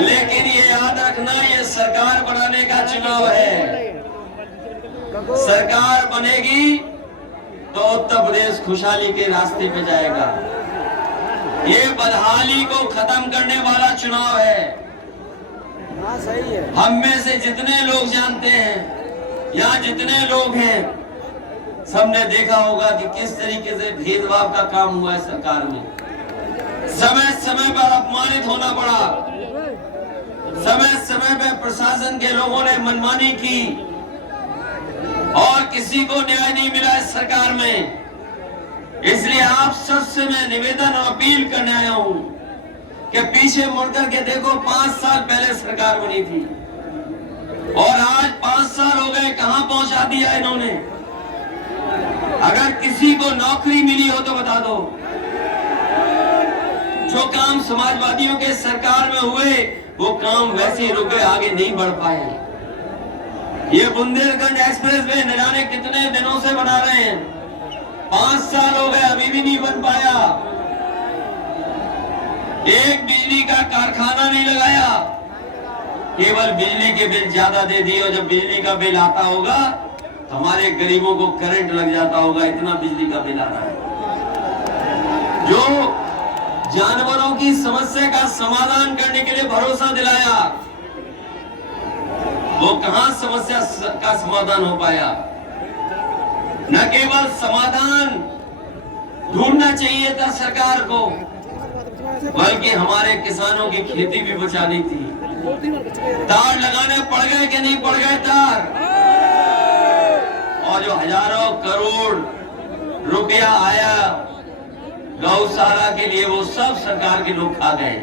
लेकिन ये याद रखना, ये सरकार बनाने का चुनाव है। सरकार बनेगी तो उत्तर प्रदेश खुशहाली के रास्ते पे जाएगा। ये बदहाली को खत्म करने वाला चुनाव है। सही है। हम में से जितने लोग जानते हैं, यहाँ जितने लोग हैं, सबने देखा होगा कि किस तरीके से भेदभाव का काम हुआ है सरकार में। समय समय पर अपमानित होना पड़ा, समय समय पर प्रशासन के लोगों ने मनमानी की और किसी को न्याय नहीं मिला इस सरकार में। इसलिए आप सबसे मैं निवेदन और अपील करने आया हूं कि पीछे मुड़कर के देखो, 5 साल पहले सरकार बनी थी और आज 5 साल हो गए, कहां पहुंचा दिया इन्होंने। अगर किसी को नौकरी मिली हो तो बता दो। जो काम समाजवादियों के सरकार में हुए वो काम वैसे ही रुके, आगे नहीं बढ़ पाए। ये बुंदेलखंड एक्सप्रेस वे न जाने कितने दिनों से बना रहे हैं, 5 साल हो गए, अभी भी नहीं बन पाया। एक बिजली का कारखाना नहीं लगाया, केवल बिजली के बिल ज्यादा दे दिए। और जब बिजली का बिल आता होगा हमारे गरीबों को करंट लग जाता होगा, इतना बिजली का बिल आ रहा है। जो जानवरों की समस्या का समाधान करने के लिए भरोसा दिलाया, वो कहां समस्या का समाधान हो पाया। न केवल समाधान ढूंढना चाहिए था सरकार को, बल्कि हमारे किसानों की खेती भी बचानी थी। तार लगाने पड़ गए कि नहीं पड़ गए तार, और जो हजारों करोड़ रुपया आया गौशाला के लिए, वो सब सरकार के लोग खा गए।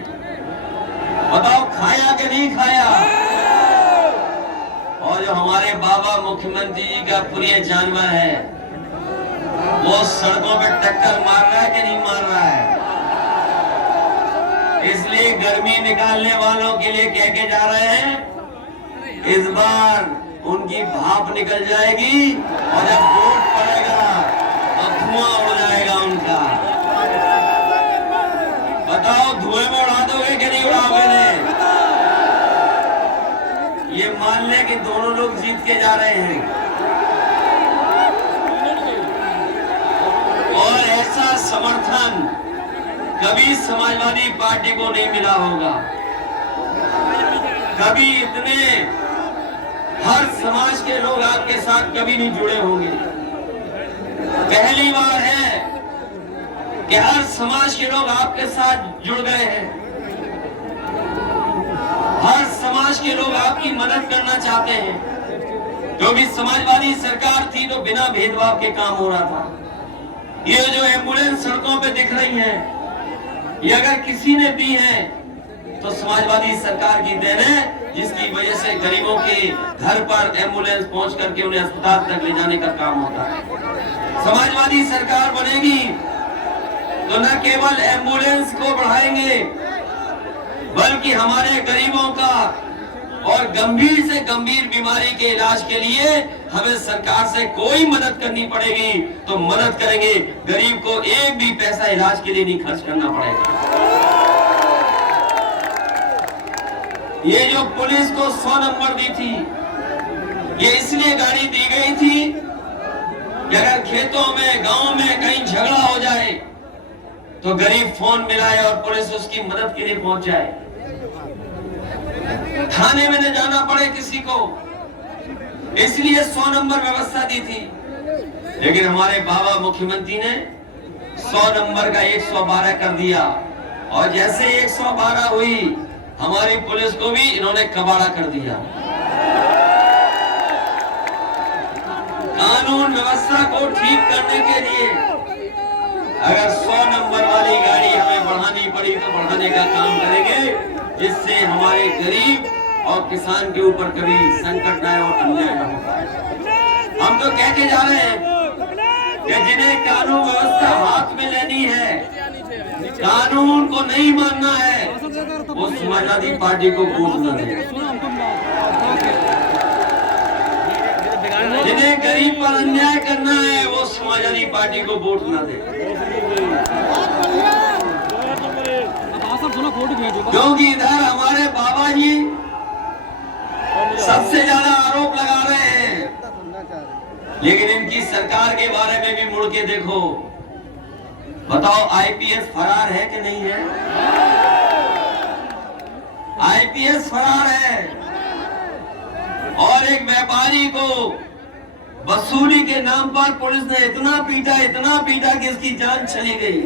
बताओ खाया कि नहीं खाया। और जो हमारे बाबा मुख्यमंत्री जी का प्रिय जानवर है, वो सड़कों पे टक्कर मार रहा है कि नहीं मार रहा है। इसलिए गर्मी निकालने वालों के लिए कह के जा रहे हैं, इस बार उनकी भाप निकल जाएगी और जब वोट पड़ेगा तो धुआं हो जाएगा उनका। बताओ धुएं में उड़ा दोगे कि नहीं उड़ाओगे ने? ये मान ले कि दोनों लोग जीत के जा रहे हैं। और ऐसा समर्थन कभी समाजवादी पार्टी को नहीं मिला होगा। कभी इतने हर समाज के लोग आपके साथ कभी नहीं जुड़े होंगे। पहली बार है कि हर समाज के लोग आपके साथ जुड़ गए हैं। हर समाज के लोग आपकी मदद करना चाहते हैं, क्योंकि समाजवादी सरकार थी तो बिना भेदभाव के काम हो रहा था। ये जो एम्बुलेंस सड़कों पे दिख रही हैं, ये अगर किसी ने दी है तो समाजवादी सरकार की देन है, जिसकी वजह से गरीबों के घर पर एम्बुलेंस पहुंच करके उन्हें अस्पताल तक ले जाने का काम होता है। समाजवादी सरकार बनेगी तो न केवल एम्बुलेंस को बढ़ाएंगे, बल्कि हमारे गरीबों का और गंभीर से गंभीर बीमारी के इलाज के लिए हमें सरकार से कोई मदद करनी पड़ेगी तो मदद करेंगे। गरीब को एक भी पैसा इलाज के लिए नहीं खर्च करना पड़ेगा। ये जो पुलिस को 100 नंबर दी थी, ये इसलिए गाड़ी दी गई थी कि अगर खेतों में गांव में कहीं झगड़ा हो जाए तो गरीब फोन मिलाए और पुलिस उसकी मदद के लिए पहुंच जाए। थाने में न जाना पड़े किसी को, इसलिए 100 नंबर व्यवस्था दी थी। लेकिन हमारे बाबा मुख्यमंत्री ने 100 नंबर का 112 कर दिया, और जैसे 112 हुई हमारी पुलिस को भी इन्होंने कबाड़ा कर दिया। कानून व्यवस्था को ठीक करने के लिए अगर 100 नंबर वाली गाड़ी हमें बढ़ानी पड़ी तो बढ़ाने का काम करेंगे, जिससे हमारे गरीब और किसान के ऊपर कभी संकट न आए और अन्याय न हो पाए। हम तो कह के जा रहे हैं कि जिन्हें कानून व्यवस्था हाथ में लेनी है, कानून को नहीं मानना है, वो समाजवादी पार्टी को वोट न दे। जिन्हें गरीब पर अन्याय करना है वो समाजवादी पार्टी को वोट न दे। क्योंकि इधर हमारे बाबा लेकिन इनकी सरकार के बारे में भी मुड़ के देखो, बताओ आईपीएस फरार है कि नहीं है? आईपीएस फरार है। और एक व्यापारी को वसूली के नाम पर पुलिस ने इतना पीटा कि इसकी जान चली गई।